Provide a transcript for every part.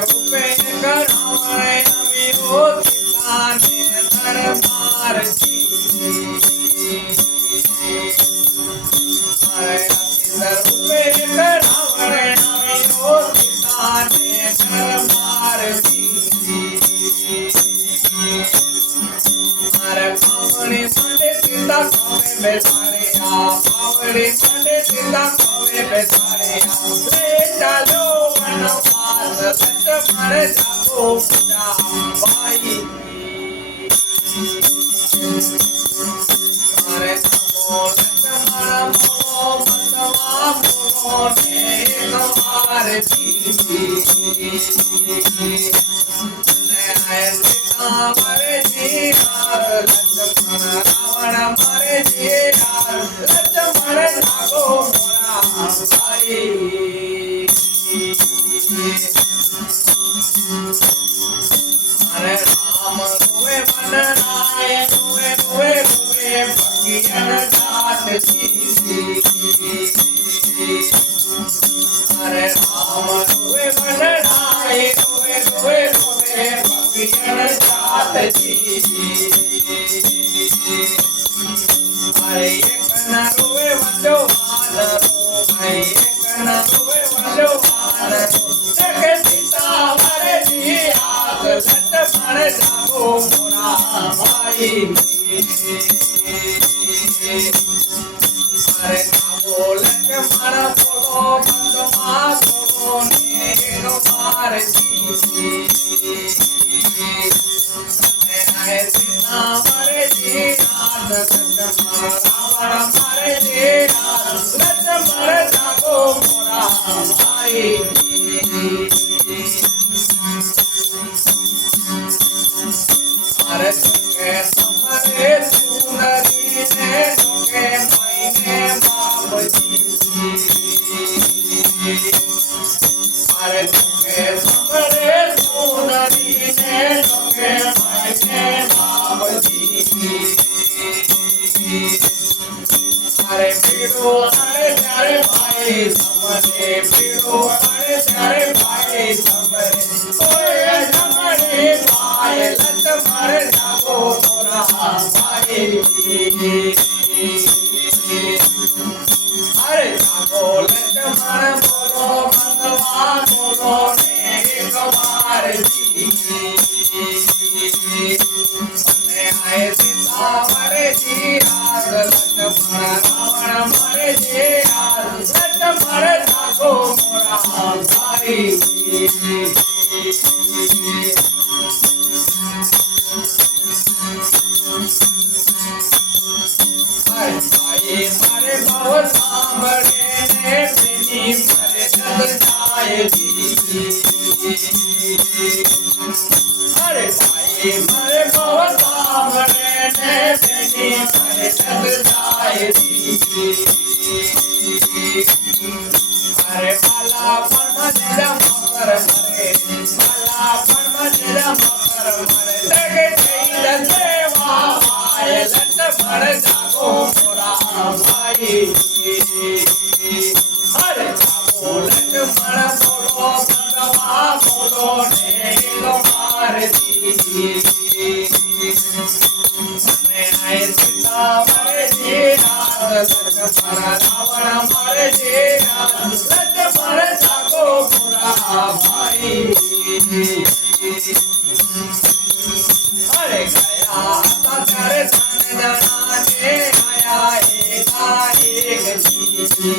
रूपे करावणे अविरोध ताने दरबार की रूपे करावणे अविरोध ताने दरबार की पावड़ी माटे सीता खावे बेचारे पावड़ी माटे सीता खावे बेचारे ले चलो वनवास लक्ष्मण जागो पूजा भाई अरे नमो लक्ष्मण बोलो बंधवा बोलो ने हमारे जी मरे जी लक्ष्मण रावण मरे जी लक्ष्मण जागो मोरा भाई अरे राम रोए मन राय रोए रोए रोए भगियन जात जी अरे राम रोए मन राय रोए रोए रोए भगियन जात जी अरे एक न रोए वंदो मान रो भाई एक न रोए वंदो मान रो जग सीता मरे जी आग लक्ष्मण जागो मोरा भाई अरे जागो लक्ष्मण बोलो बंधवा बोलो ने हमार जी सीता मरे जी आग लक्ष्मण रावण मरे जी लक्ष्मण जागो मोरा भाई अरे तुके समरे सुंदरी ने तुके मायने बाप जी अरे तुके समरे सुंदरी ने तुके मायने बाप जी अरे पीड़ो अरे प्यारे भाई समरे पीड़ो अरे प्यारे भाई समरे ओए समरे भाई लक्ष्मण जागो मोरा भाई अरे जागो लक्ष्मण बोलो बंधवा बोलो ने कुमार जी आए सीता मरे जी आग लक्ष्मण रावण मरे जी आग लक्ष्मण जागो मोरा भाई भाई मारे बहु सांभळे ने बिनी मरे जग जाए जी अरे भाई मारे बहु सांभळे ने बिनी मरे जग जाए जी अरे माला पण मजेला मकर मरे माला पण मजेला मकर मरे जगे जैल देवा भाई लक्ष्मण जागो मोरा भाई अरे जागो लक्ष्मण बोलो बंधवा बोलो ने कुमार जी आए सीता मरे जी लक्ष्मण रावण मरे जी लक्ष्मण जागो मोरा भाई अरे गया तेरे सन जनाने आया एक जी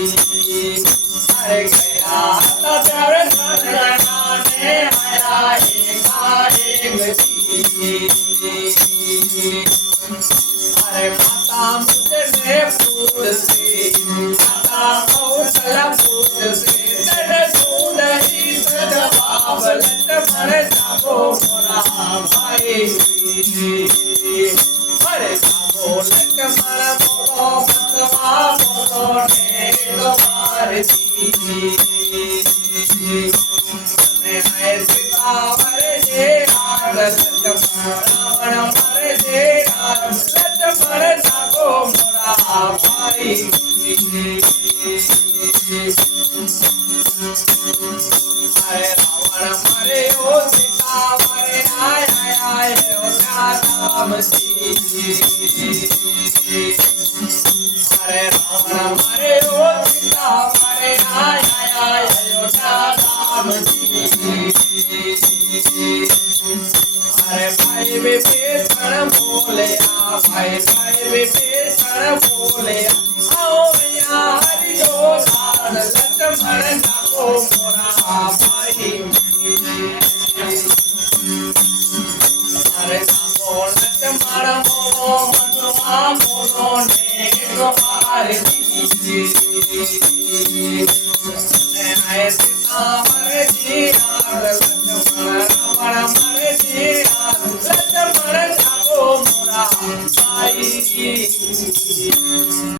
अरे गया तेरे सन जनाने आया एक जी अरे माता मुझे ने फूल से माता कौशला फूल से तेरे सुंदरी सजवाब लक्ष्मण जागो मोरा भाई अरे जागो लक्ष्मण बोलो बंधवा बोलो ने कुमार जी आए सीता मरे जी आग लक्ष्मण रावण मरे जी भाई अरे रावण मरे ओ सीता मरे आय आय आय हो राम जी अरे रावण मरे ओ सीता मरे आय आय आय हो राम जी अरे भाई विभीषण बोले भाई भाई विभीषण बोले आओ यहाँ हरि जो लाल लक्ष्मण जाको मोरा भाई अरे जाको लक्ष्मण बोलो मनुआ बोलो ने तुम्हारे आए सीता मरे जी लक्ष्मण रावण मरे जी लक्ष्मण जाको मोरा भाई